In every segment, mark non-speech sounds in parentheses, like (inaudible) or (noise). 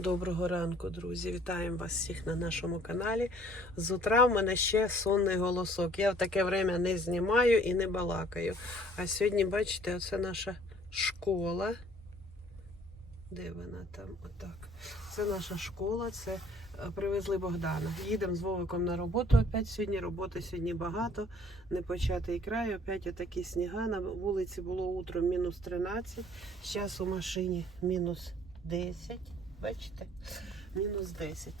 Доброго ранку, друзі! Вітаємо вас всіх на нашому каналі. З утра в мене ще сонний голосок. Я в таке время не знімаю і не балакаю. А сьогодні, бачите, оце наша школа. Де вона там? Отак. Це наша школа, це е, привезли Богдана. Їдемо з Вовиком на роботу. Опять сьогодні роботи сьогодні багато. Не початий край. Опять отакі сніга. На вулиці було утром мінус 13. Зараз у машині мінус 10. Бачите? Мінус 10.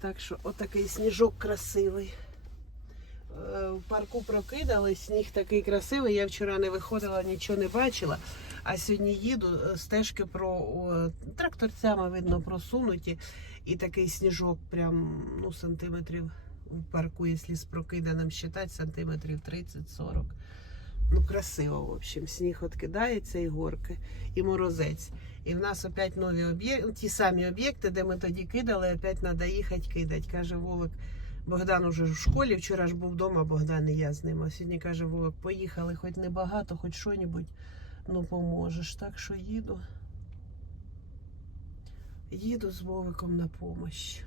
Так що отакий сніжок красивий. Е, В парку прокидали, сніг такий красивий. Я вчора не виходила, нічого не бачила. А сьогодні їду, е, стежки про тракторцями видно просунуті. І такий сніжок, прям ну, сантиметрів в парку, якщо з прокиданим считати, сантиметрів 30-40. Ну, красиво, в общем. Сніг откидається і горки, і морозець. І в нас опять нові об'єкти, ті самі об'єкти, де ми тоді кидали, опять треба їхати кидати. Каже Вовик, Богдан уже в школі, вчора ж був вдома, Богдан і я з ним. А сьогодні каже Вовик, поїхали, хоч небагато, хоч що-небудь, ну поможеш. Так що їду. Їду з Вовиком на помощь.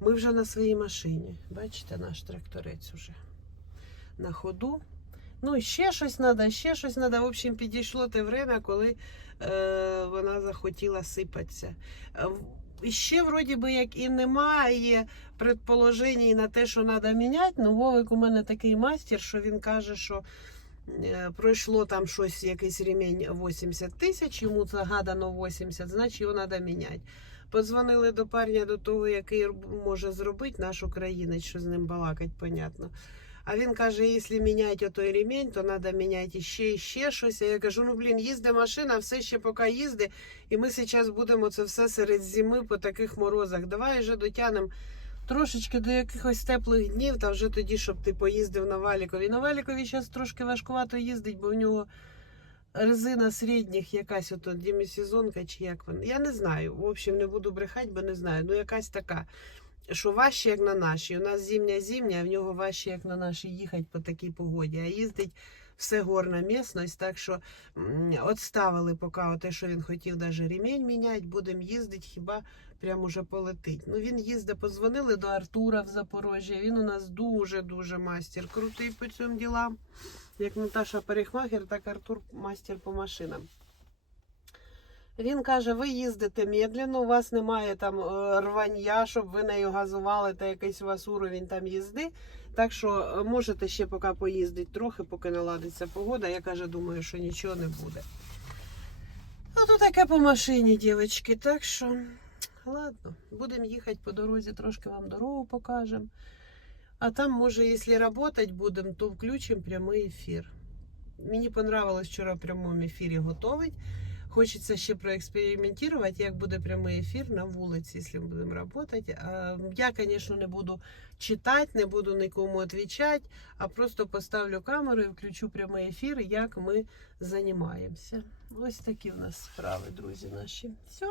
Ми вже на своїй машині. Бачите, наш тракторець уже на ходу. Ну, ще щось треба, ще щось треба. В общем, підійшло те время, коли е, вона захотіла сипатися. Е, ще, вроді би, як і немає предположень на те, що треба міняти. Ну, Вовик у мене такий мастер, що він каже, що е, пройшло там щось, якийсь ремінь 80 тисяч, йому загадано 80, значить його треба міняти. Подзвонили до парня до того, який може зробити наш українець, що з ним балакать, понятно. А він каже, якщо міняти отой ремень, то треба міняти ще і ще щось. А я кажу, ну блін, їзде машина, все ще поки їздить, і ми зараз будемо це все серед зими по таких морозах. Давай вже дотягнемо трошечки до якихось теплих днів, та вже тоді, щоб ти поїздив на Валікові. На Валікові зараз трошки важкувато їздить, бо в нього резина середніх, якась ото демісезонка чи як вона. Я не знаю. В общем, не буду брехати, бо не знаю. Ну, якась така що важче, як на нашій. У нас зимня зимня, а в нього важче, як на нашій, їхати по такій погоді. А їздить все горна місцевість, так що м, от ставили поки те, що він хотів даже ремінь міняти, будемо їздити, хіба прямо уже полетить. Ну він їздить, позвонили до Артура в Запорожжя. Він у нас дуже-дуже мастер. Крутий по цим ділам. Як Наташа парикмахер, так Артур мастер по машинам. Він каже, ви їздите медленно, у вас немає там е, рвання, щоб ви нею газували, та якийсь у вас уровень там їзди. Так що е, можете ще поки поїздити трохи, поки наладиться погода. Я каже, думаю, що нічого не буде. Ну, то таке по машині, дівчатки. Так що, ладно, будемо їхати по дорозі, трошки вам дорогу покажемо. А там, може, якщо працювати будемо, то включимо прямий ефір. Мені понравилось вчора в прямому ефірі готовить. Хочеться ще проекспериментувати, як буде прямий ефір на вулиці, якщо ми будемо працювати. Я, звісно, не буду читати, не буду нікому відповідати, а просто поставлю камеру і включу прямий ефір, як ми займаємося. Ось такі в нас справи, друзі наші. Все.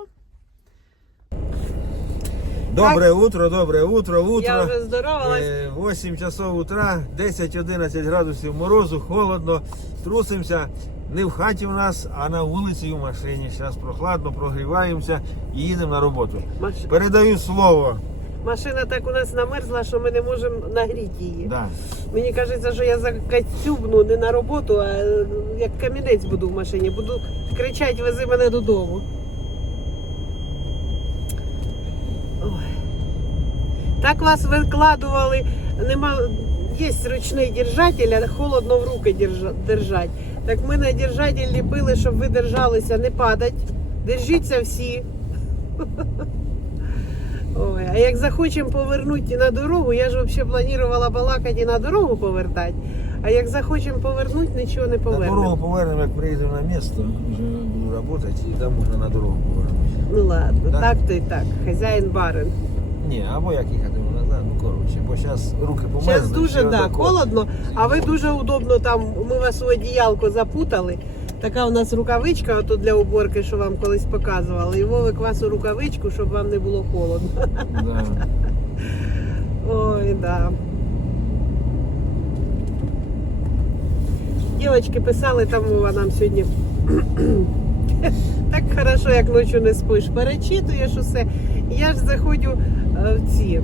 Доброе утро, доброе утро, утро. Я вже здоровалась. Е, 8 часов утра, 10-11 градусів морозу, холодно, трусимося. Не в хаті в нас, а на вулиці і в машині. Зараз прохладно, прогріваємося і їдемо на роботу. Маш... Передаю слово. Машина так у нас намерзла, що ми не можемо нагріти її. Да. Мені кажеться, що я закацюбну не на роботу, а е, як камінець буду в машині. Буду кричати, вези мене додому. Ой. Так вас викладували. Нема... Є ручний держатель, а холодно в руки держа- держать. Так ми на держатель ліпили, щоб ви держалися, не падать. Держіться всі. (laughs) Ой, а як захочемо повернути на дорогу, я ж взагалі планувала балакати і на дорогу повертати. А як захочемо повернути, нічого не На дорогу повернемо. повернемо, як приїдемо на місто, вже буду працювати, і там можна на дорогу повернути. Ну ладно, Так. так то і так. Хазяїн барин. Ні, або як їхати бо зараз руки померзли. Зараз дуже да, холодно, а ви дуже удобно там. Ми вас у одіялко запутали. Така у нас рукавичка ото для уборки, що вам колись показували. І Вовик вас у рукавичку, щоб вам не було холодно. Да. (laughs) Ой, да. Дівчатки писали, там Вова нам сьогодні (clears throat) Так хорошо, як ночі не спиш, перечитуєш усе. Я ж заходжу е, в ці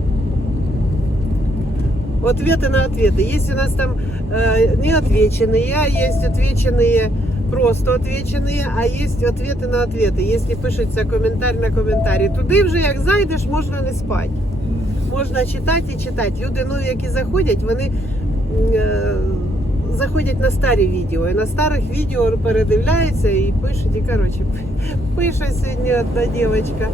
Ответы на ответы. Есть у нас там э, неотвеченные, а есть отвеченные, просто отвеченные, а есть ответы на ответы. Если пишеться коментар на коментарі. Туди вже як зайдеш, можна не спати. Можна читати і читати. Люди нові, які заходять, вони е, заходять на старі відео. І на старих відео передивляються і пишуть. І коротше, (laughs) пише сьогодні одна дівчинка.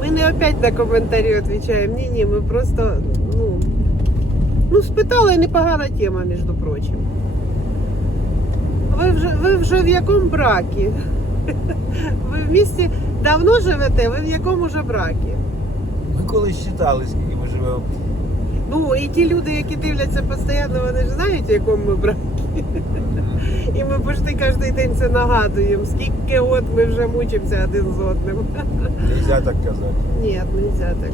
Ми не опять на коментарі відповідаємо. Ні, ні, ми просто, ну, спитали непогана тема, між прочим. Ви вже, ви вже в якому бракі? (laughs) Ви в місті давно живете? Ви в якому вже бракі? Ми колись читали, скільки ми живемо. Ну і ті люди, які дивляться постійно, вони ж знають, в якому ми бракі. І ми почти кожен день це нагадуємо. Скільки от ми вже мучимося один з одним. Нельзя так казати. Ні, нельзя так.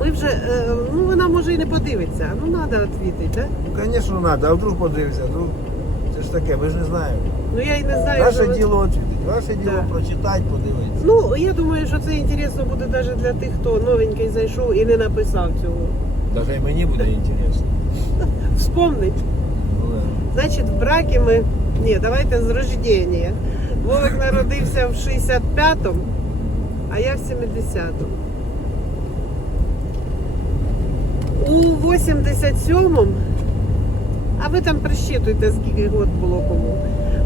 Ми вже, е, ну вона може і не подивиться, ну треба відповідати, так? Ну, звісно, треба, а вдруг подивишся, ну це ж таке, ми ж не знаємо. Ну я і не знаю. Ваше що діло відповідати, ваше діло Да. прочитати, подивитися. Ну, я думаю, що це інтересно буде навіть для тих, хто новенький зайшов і не написав цього. Навіть і мені буде інтересно. (laughs) Вспомнить. Ну, да. Значить, в бракі ми. Ні, давайте з рождення. Вовик народився в 65-му, а я в 70-му. У 87-му, а ви там присчитуйте, скільки год було кому.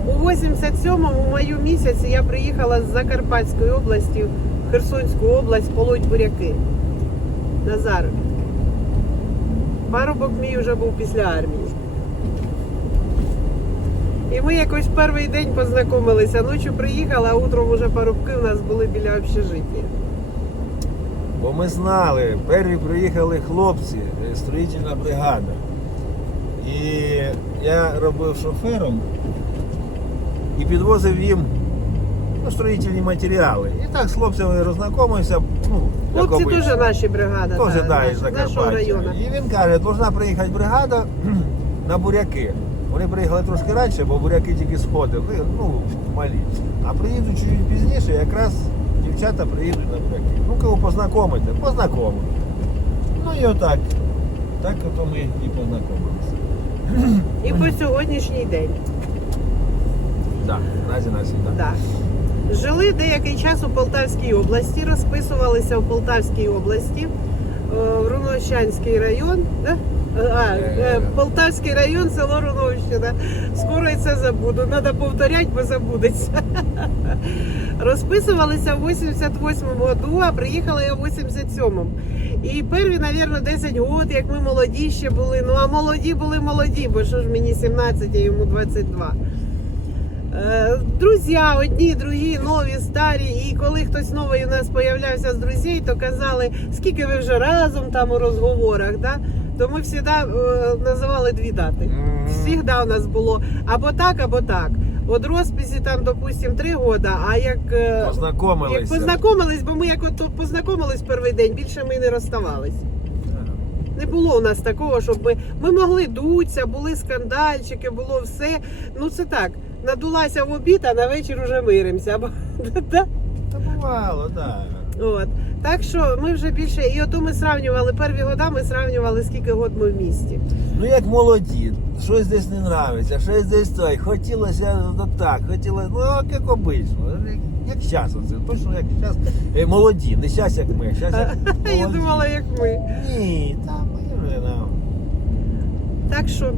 У 87-му, в маю місяці, я приїхала з Закарпатської області в Херсонську область полоть буряки на заробітки. Парубок мій вже був після армії. І ми якось перший день познайомилися. Ночі приїхала, а утром уже парубки у нас були біля общежиття. Бо ми знали, перві приїхали хлопці, е, строїтельна бригада. І я робив шофером і підвозив їм ну, строїтельні матеріали. І так з хлопцями роззнайомився. Ну, Хлопці теж наші бригада, Тоже, та, да, наш- нашого району. І він каже, должна приїхати бригада (clears throat) на буряки. Вони приїхали трошки раніше, бо буряки тільки сходили, ну, малі. А приїдуть чуть пізніше, якраз дівчата приїдуть на буряки. Ну, кого познайомити, познайомити. Ну і отак. Так от ми і познайомилися. І по сьогоднішній день. Так, наразі Насі, да. Да. Жили деякий час у Полтавській області, розписувалися в Полтавській області, е, в Руновщанський район. Да? Е, А, е, Полтавський район, село Руновщина. Скоро і це забуду. Треба повторяти, бо забудеться. (laughs) Розписувалися в 88-му году, а приїхала я в 87-му. І перві, мабуть, 10 років, як ми молоді ще були. Ну а молоді були молоді, бо що ж мені 17, а йому 22. Е, Друзі, одні, другі, нові, старі. І коли хтось новий у нас появлявся з друзів, то казали, скільки ви вже разом там у розговорах. Да? То ми завжди е, називали дві дати. Всігда у нас було або так, або так. От розписі там, допустим, три года, а як, е, як познайомились, бо ми як от познайомились перший день, більше ми не розставались. Не було у нас такого, щоб ми, ми могли дуться, були скандальчики, було все. Ну це так, надулася в обід, а на вечір уже миримося. (laughs) Та бувало, так. От. Так що ми вже більше, і ото ми сравнювали, перві года ми сравнювали, скільки год ми в місті. Ну як молоді, щось десь не нравиться, щось десь той. Хотілося ну, так, хотілося, ну як- обично. Як зараз оце, точно як зараз. Е, молоді, не зараз як ми, зараз як (laughs) Я думала, як ми. Ні, там ми вже ну. Так що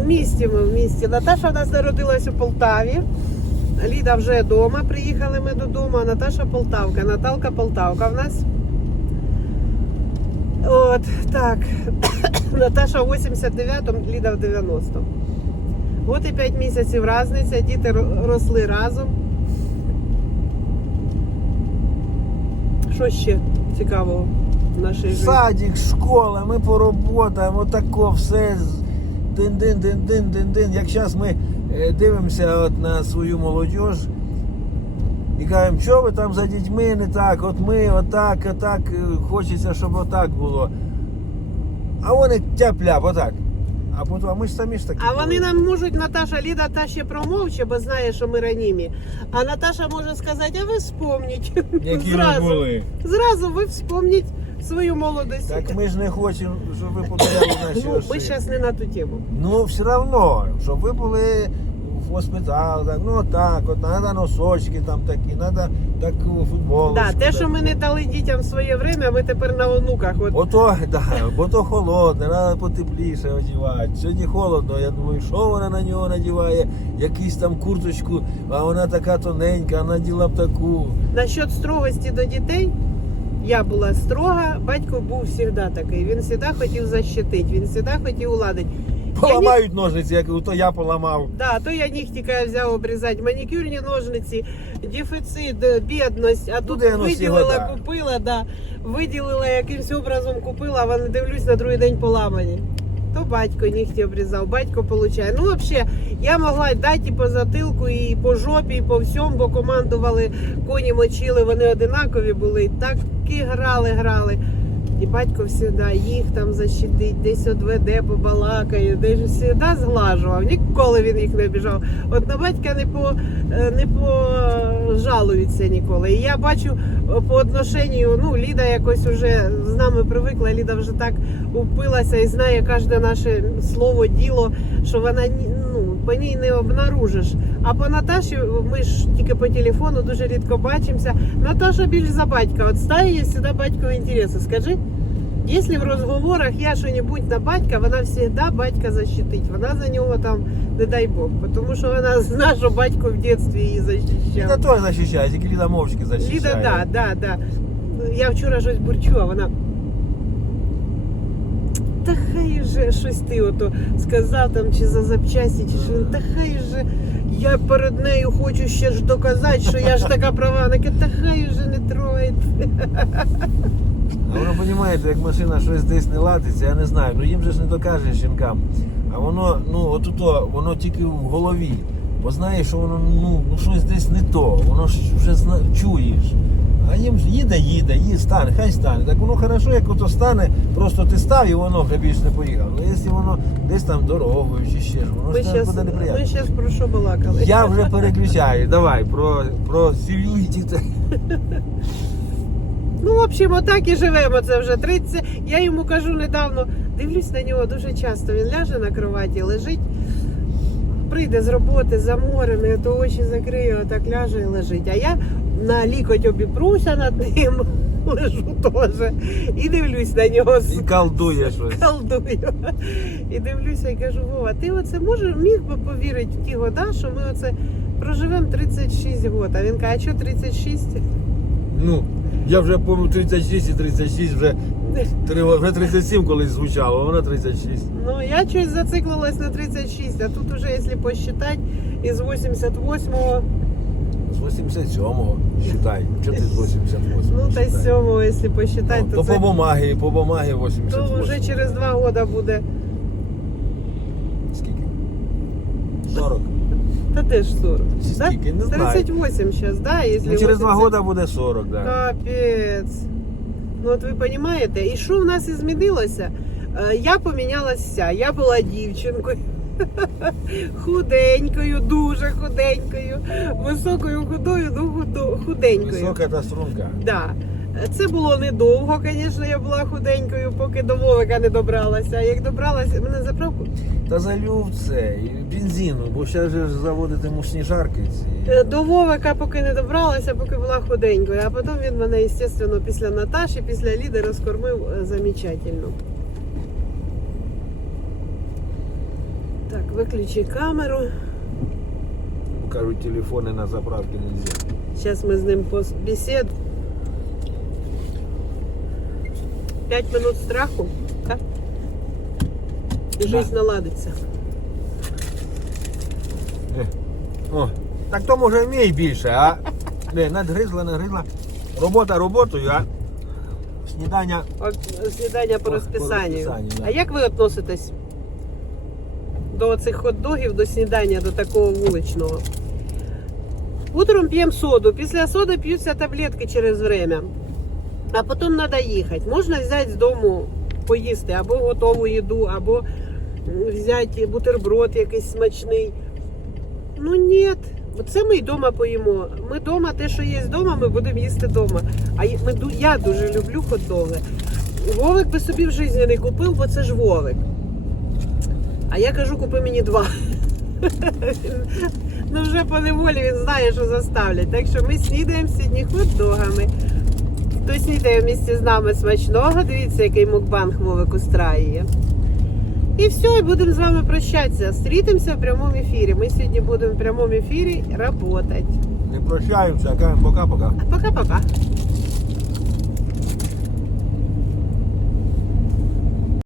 у місті ми в місті. Наташа в нас народилась у Полтаві. Ліда вже вдома. Приїхали ми додому. а Наташа Полтавка, Наталка Полтавка в нас. От так. (coughs) Наташа в 89-му, Ліда в 90-му. От і 5 місяців різниця, діти росли разом. Що ще цікавого в нашій житті? Садик, школа, ми поработаємо, отако все. З- Дин-дин, дин-дин, дин-дин. Як зараз ми е, дивимося от на свою молодіж і кажемо, що ви там за дітьми не так, от ми отак, отак, е, хочеться, щоб отак було. А вони тяп-ляп, отак. А потім, а ми ж самі ж такі. А вони нам можуть, Наташа Ліда та ще промовче, бо знає, що ми ранімі. А Наташа може сказати, а ви вспомніть. Які ми зразу, були. зразу ви вспомніть свою молодость. Так ми ж не хочемо, щоб ви потеряли наші (coughs) ну, ми ошибки. не на ту тему. Ну, все одно, щоб ви були в госпіталі, так, ну так, от треба носочки там такі, треба таку футболку. Да, те, що ми не дали дітям своє время, ми тепер на онуках. От Ото, (laughs) да, бо то холодне, треба потепліше одягати. Сьогодні холодно, я думаю, що вона на нього надіває, якусь там курточку, а вона така тоненька, а наділа б таку. насчет строгості до дітей. Я була строга, батько був завжди такий. Він завжди хотів защитити, він завжди хотів уладити. Я Поламають ножниці, як то я поламав. Да, то я нігтіка взяв обрізати, манікюрні ножниці, дефіцит, е, бідність, а тут де виділила, сіла, купила, да, виділила якимсь образом купила, а вони дивлюсь на другий день поламані. То батько нігті обрізав, батько получає. Ну, взагалі, я могла дати і по затилку, і по жопі, і по всьому, бо командували, коні мочили, вони одинакові були. Так і грали, грали. І батько завжди їх там защитить, десь одведе, побалакає, десь завжди зглажував. Ніколи він їх не обіжав. От на батька не по е, не пожалується ніколи. І я бачу е, по отношенню, ну Ліда якось вже з нами привикла. Ліда вже так упилася і знає кожне наше слово, діло, що вона ні- по ній не обнаружиш. А по Наташі ми ж тільки по телефону дуже рідко бачимося. Наташа більш за батька. От стає завжди батькові інтереси. Скажи. Якщо в розговорах я що-небудь на батька, вона завжди батька защитить. Вона за нього там, не дай Бог. Тому що вона знає, що батько в дитинстві її Ліда захищав. теж захищає, тільки Ліда мовчки захищає. Ліда, да, да, да. Я вчора щось бурчу, а вона. Та хай же щось ти ото сказав там чи за запчасті, чи що. Та хай же я перед нею хочу ще ж доказати, що я ж така права. Та хай вже не трогайте. А воно, розумієте, як машина щось десь не ладиться, я не знаю. Ну їм же ж не докажеш жінкам. А воно, ну отуто, воно тільки в голові. Бо знаєш, що воно ну, ну щось десь не то, воно ж вже зна, чуєш. А їм їде, їде, їде, стане, хай стане. Так воно хорошо, як ото стане, просто ти став і воно вже більше не поїхало. Ну якщо воно десь там дорогою чи ще ж, воно Ми ж зараз буде неприємно. ми щас про що балакали? Я вже переключаю. Давай про, про сім'ю і дітей. Ну, в общем, отак і живемо. Це вже 30. Я йому кажу недавно, дивлюсь на нього дуже часто. Він ляже на кроваті, лежить, прийде з роботи за морем, то очі закриє, отак ляже і лежить. А я на лікоть обіпруся над ним, (laughs) лежу теж. І дивлюсь на нього І колдує щось. колдую. І дивлюся і кажу, Вова, ти оце може міг би повірити в ті года, що ми оце проживемо 36 років. А він каже, а що 36? Ну, я вже помню 36 і 36 вже, три- вже 37 колись звучало, а вона 36. Ну, я щось зациклилась на 36, а тут уже, якщо посчитати, із 88-го, З 87-го, считай. Чого ти з 88-го? ну та з 7-го, якщо посчитати, Ну, то, то це, по бумагі, по бумагі 88. то вже через 2 роки буде. Скільки? 40. Та теж 40. Да? Скільки? Не знаю. 38 зараз, да, якщо Ну, через 2 80. роки буде 40, да. Капець. Ну от ви розумієте, і що в нас і змінилося? Е, Я помінялася. Я була дівчинкою. (laughs) Худенькою, дуже худенькою, високою худою, ну худенькою. Висока та струнка. Да. Це було недовго, звісно, я була худенькою, поки до Вовика не добралася. А як добралася, мене заправку. Та залюб це, бензину, бо же ж заводитиму сніжарки ці. Е, До Вовика поки не добралася, поки була худенькою. А потім він мене, звісно, після Наташі, після Ліди розкормив е, замечательно. Так, виключи камеру. Кажуть, телефони на заправки не можна. Зараз ми з ним бесід. П'ять минут страху, так? І Да. жизнь наладиться. О, так то може вміє більше, а? (laughs) Не, надгризла, надгризла. Робота роботою, а снідання. От Снідання по По- по розписанню. розписанню, да. А як ви відноситесь до цих хот-догів, до снідання, до такого вуличного? Утром п'ємо соду, після соди п'ються таблетки через время. А потім треба їхати. Можна взяти з дому поїсти або готову їду, або взяти бутерброд якийсь смачний. Ну ні, це ми й вдома поїмо. Ми вдома, те, що є вдома, ми будемо їсти вдома. А ми, я дуже люблю хот-доги. Вовик би собі в житті не купив, бо це ж Вовик. А я кажу, купи мені два. Ну вже по неволі він знає, що заставлять. Так що ми снідаємо сьогодні хот-догами. Хто снідає в місті з нами смачного, дивіться, який мукбанг Вовик устраює. І все, і будемо з вами прощатися. Стрітимося в прямому ефірі. Ми сьогодні будемо в прямому ефірі працювати. Не прощаємося, а кажемо пока-пока. Пока-пока.